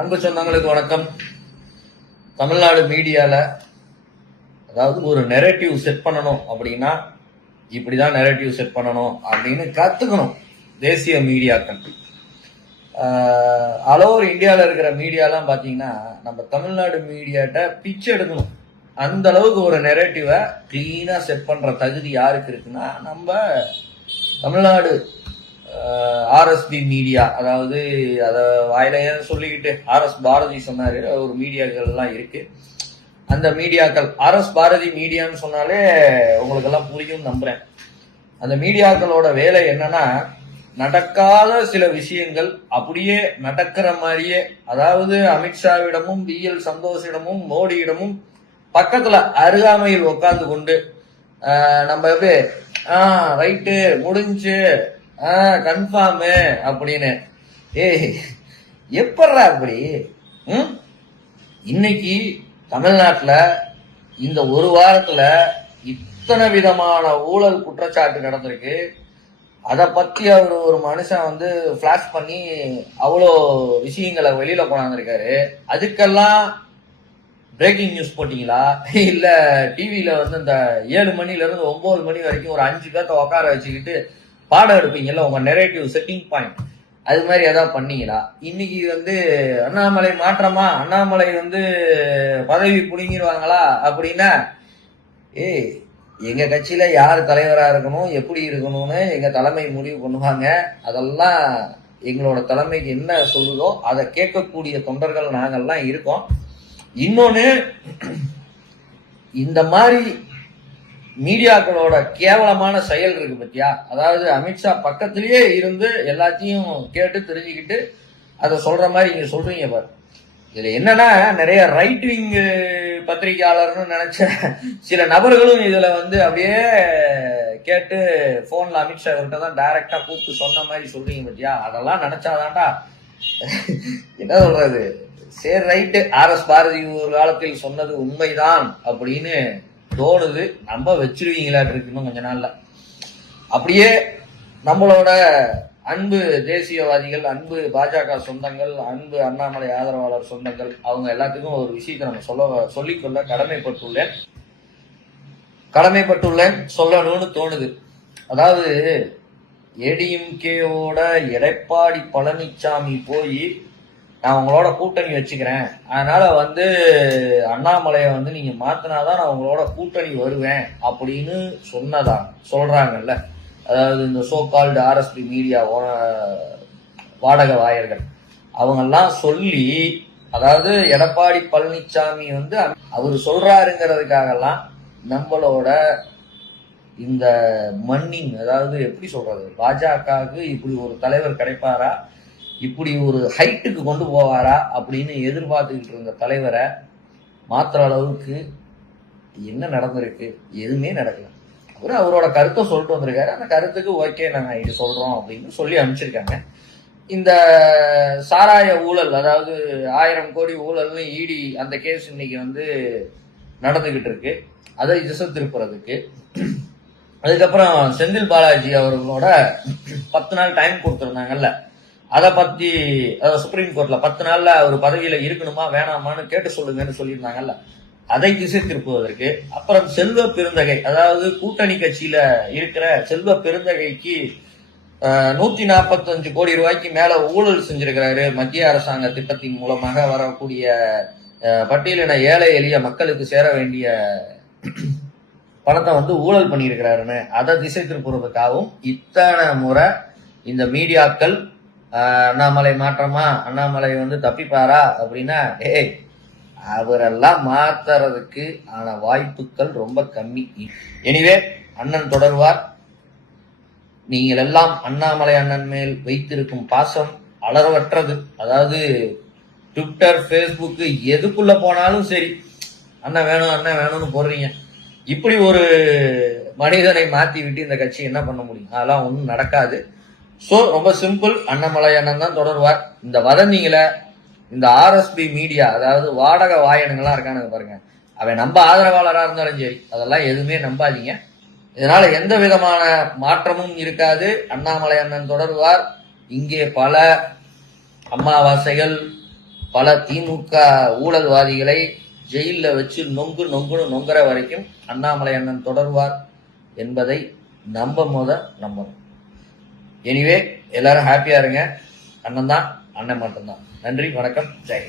அன்பு சொந்தங்களுக்கு வணக்கம். தமிழ்நாடு மீடியால அதாவது ஒரு நெரேட்டிவ் செட் பண்ணணும் அப்படின்னா இப்படிதான் நெரேட்டிவ் செட் பண்ணணும் அப்படின்னு கத்துக்கணும் தேசிய மீடியாக்கள். ஆல் ஓவர் இந்தியாவில் இருக்கிற மீடியாலாம் பார்த்தீங்கன்னா நம்ம தமிழ்நாடு மீடியாட்ட பிச்சை எடுக்கணும். அந்த அளவுக்கு ஒரு நெரட்டிவை க்ளீனாக செட் பண்ணுற தகுதி யாருக்கு இருக்குன்னா நம்ம தமிழ்நாடு ஆர்எஸ்பி மீடியா அதாவது அதை வாயிலையே சொல்லிக்கிட்டு ஆர்எஸ் பாரதி சொன்னாரு ஒரு மீடியாக்கள்லாம் இருக்கு. அந்த மீடியாக்கள் ஆர்எஸ் பாரதி மீடியான்னு சொன்னாலே உங்களுக்கு எல்லாம் புரியும் நம்புறேன். அந்த மீடியாக்களோட வேலை என்னன்னா நடக்காத சில விஷயங்கள் அப்படியே நடக்கிற மாதிரியே அதாவது அமித்ஷாவிடமும் பி எல் சந்தோஷிடமும் மோடியிடமும் பக்கத்துல அருகாமையில் உட்கார்ந்து கொண்டு நம்ம எப்படி ஆஹ் ரைட்டு முடிஞ்சு ஆ கன்ஃபார்மு அப்படின்னு. ஏய் எப்பட்றா அப்படி ம்? இன்னைக்கு தமிழ்நாட்டில் இந்த ஒரு வாரத்தில் இத்தனை விதமான ஊழல் குற்றச்சாட்டு நடந்திருக்கு. அதை பற்றி அவர் ஒரு மனுஷன் வந்து ஃப்ளாஷ் பண்ணி அவ்வளோ விஷயங்களை வெளியில் கொண்டாந்துருக்காரு. அதுக்கெல்லாம் பிரேக்கிங் நியூஸ் போட்டிங்களா? இல்லை டிவியில் வந்து இந்த ஏழு மணிலேருந்து ஒம்பது மணி வரைக்கும் ஒரு அஞ்சு பேர்த்த உட்கார வச்சுக்கிட்டு பாடம் எடுப்பீங்கல்ல உங்க நெரேட்டிவ் செட்டிங் பாயிண்ட் அது மாதிரி ஏதாவது பண்ணீங்களா? இன்னைக்கு வந்து அண்ணாமலை மாற்றமா? அண்ணாமலை வந்து பதவி புடுங்கிடுவாங்களா அப்படின்னா ஏய் எங்க கட்சியில யார் தலைவரா இருக்கணும் எப்படி இருக்கணும்னு எங்க தலைமை முடிவு பண்ணுவாங்க. அதெல்லாம் எங்களோட தலைமைக்கு என்ன சொல்லுதோ அதை கேட்கக்கூடிய தொண்டர்கள் நாங்கள்லாம் இருக்கோம். இன்னொன்னு இந்த மாதிரி மீடியாக்களோட கேவலமான செயல் இருக்கு பத்தியா? அதாவது அமித்ஷா பக்கத்திலேயே இருந்து எல்லாத்தையும் கேட்டு தெரிஞ்சுக்கிட்டு அதை சொல்ற மாதிரி இங்க சொல்றீங்க பாரு. இதுல என்னன்னா நிறைய ரைட் விங் பத்திரிகையாளர்னு நினைச்ச சில நபர்களும் இதுல வந்து அப்படியே கேட்டு போன்ல அமித்ஷா இவர்கிட்ட தான் டைரக்டா கூப்பிட்டு சொன்ன மாதிரி சொல்றீங்க பத்தியா? அதெல்லாம் நினைச்சாதான்டா. என்ன சொல்றது? சரி ரைட்டு ஆர் எஸ் பாரதி ஒரு காலத்தில் சொன்னது உண்மைதான் அப்படின்னு தோணுது. நம்ம வச்சிருவீங்களாட்டு இருக்கு இன்னும் கொஞ்ச நாள்ல. அப்படியே நம்மளோட அன்பு தேசியவாதிகள் அன்பு பாஜக சொந்தங்கள் அன்பு அண்ணாமலை ஆதரவாளர் சொந்தங்கள் அவங்க எல்லாத்துக்கும் ஒரு விஷயத்தை நம்ம சொல்ல சொல்லிக்கொள்ள கடமைப்பட்டுள்ளேன். கடமைப்பட்டுள்ளேன் சொல்லணும்னு தோணுது. அதாவது ஏடிஎம்கேவோட எடப்பாடி பழனிசாமி போய் நான் உங்களோட கூட்டணி வச்சுக்கிறேன். அதனால வந்து அண்ணாமலையை வந்து நீங்க மாத்தினாதான் நான் உங்களோட கூட்டணி வருவேன் அப்படின்னு சொன்னதா சொல்றாங்கல்ல. அதாவது இந்த சோ கால்டு ஆர்எஸ்பி மீடியா வாடகை வாயர்கள். அவங்கெல்லாம் சொல்லி அதாவது எடப்பாடி பழனிசாமி வந்து அவர் சொல்றாருங்கிறதுக்காகலாம் நம்மளோட இந்த மண்ணின் அதாவது எப்படி சொல்றது பாஜகவுக்கு இப்படி ஒரு தலைவர் கிடைப்பாரா? இப்படி ஒரு ஹைட்டுக்கு கொண்டு போவாரா அப்படின்னு எதிர்பார்த்துக்கிட்டு இருந்த தலைவரை மாத்திர அளவுக்கு என்ன நடந்திருக்கு? எதுவுமே நடக்கல. அவரு அவரோட கருத்தை சொல்லிட்டு வந்திருக்காரு. அந்த கருத்துக்கு ஓகே நாங்கள் இது சொல்கிறோம் அப்படின்னு சொல்லி அனுப்பிச்சிருக்காங்க. இந்த சாராய ஊழல் அதாவது ஆயிரம் கோடி ஊழல்னு ஈடி அந்த கேஸ் இன்னைக்கு வந்து நடந்துகிட்டு இருக்கு. அதை திசை திருப்புறதுக்கு அதுக்கப்புறம் செந்தில் பாலாஜி அவர்களோட பத்து நாள் டைம் கொடுத்துருந்தாங்கல்ல. அதை பத்தி அதாவது சுப்ரீம் கோர்ட்ல பத்து நாள்ல அவர் பதவியில இருக்கணுமா வேணாமான்னு கேட்டு சொல்லுங்கன்னு சொல்லியிருந்தாங்கல்ல. அதை திசை திருப்புவதற்கு அப்புறம் செல்வ பெருந்தகை அதாவது கூட்டணி கட்சியில இருக்கிற செல்வ பெருந்தகைக்கு நூற்றி நூத்தி நாற்பத்தஞ்சு கோடி ரூபாய்க்கு மேல ஊழல் செஞ்சிருக்கிறாரு மத்திய அரசாங்க திட்டத்தின் மூலமாக வரக்கூடிய பட்டியலின ஏழை எளிய மக்களுக்கு சேர வேண்டிய பணத்தை வந்து ஊழல் பண்ணியிருக்கிறாருன்னு அதை திசை திருப்புறதுக்காகவும் இத்தனை முறை இந்த மீடியாக்கள் அண்ணாமலை மாற்றமா? அண்ணாமலை வந்து தப்பிப்பாரா? அப்படின்னா டேய் அவரெல்லாம் மாத்துறதுக்கு ஆன வாய்ப்புகள் ரொம்ப கம்மி. எனிவே அண்ணன் தொடர்வார். நீங்கள் எல்லாம் அண்ணாமலை அண்ணன் மேல் வைத்திருக்கும் பாசம் அளவற்றது அதாவது ட்விட்டர் ஃபேஸ்புக் எதுக்குள்ள போனாலும் சரி. அண்ணன் வேணும் அண்ணன் வேணும்னு போடுறீங்க. இப்படி ஒரு மனிதனை மாற்றி விட்டு இந்த கட்சி என்ன பண்ண முடியும்? அதெல்லாம் ஒன்றும் நடக்காது. ஸோ ரொம்ப சிம்பிள் அண்ணாமலை அண்ணன் தான் தொடர்வார். இந்த வதந்திங்களை இந்த ஆர்எஸ்பி மீடியா அதாவது வாடகை வாயனுங்களாம் இருக்கானுங்க பாருங்க. அவன் நம்ம ஆதரவாளராக இருந்தாலும் சரி அதெல்லாம் எதுவுமே நம்பாதீங்க. இதனால எந்த விதமான மாற்றமும் இருக்காது. அண்ணாமலை அண்ணன் தொடர்வார். இங்கே பல அமாவாசைகள் பல திமுக ஊழல்வாதிகளை ஜெயிலில் வச்சு நொங்கு நொங்குன்னு நொங்குற வரைக்கும் அண்ணாமலை அண்ணன் தொடர்வார் என்பதை நம்ப முத நம்பணும். எனிவே எல்லாரும் ஹாப்பியா இருங்க. அண்ணன் தான் அண்ணன் மட்டும்தான். நன்றி வணக்கம். ஜெய்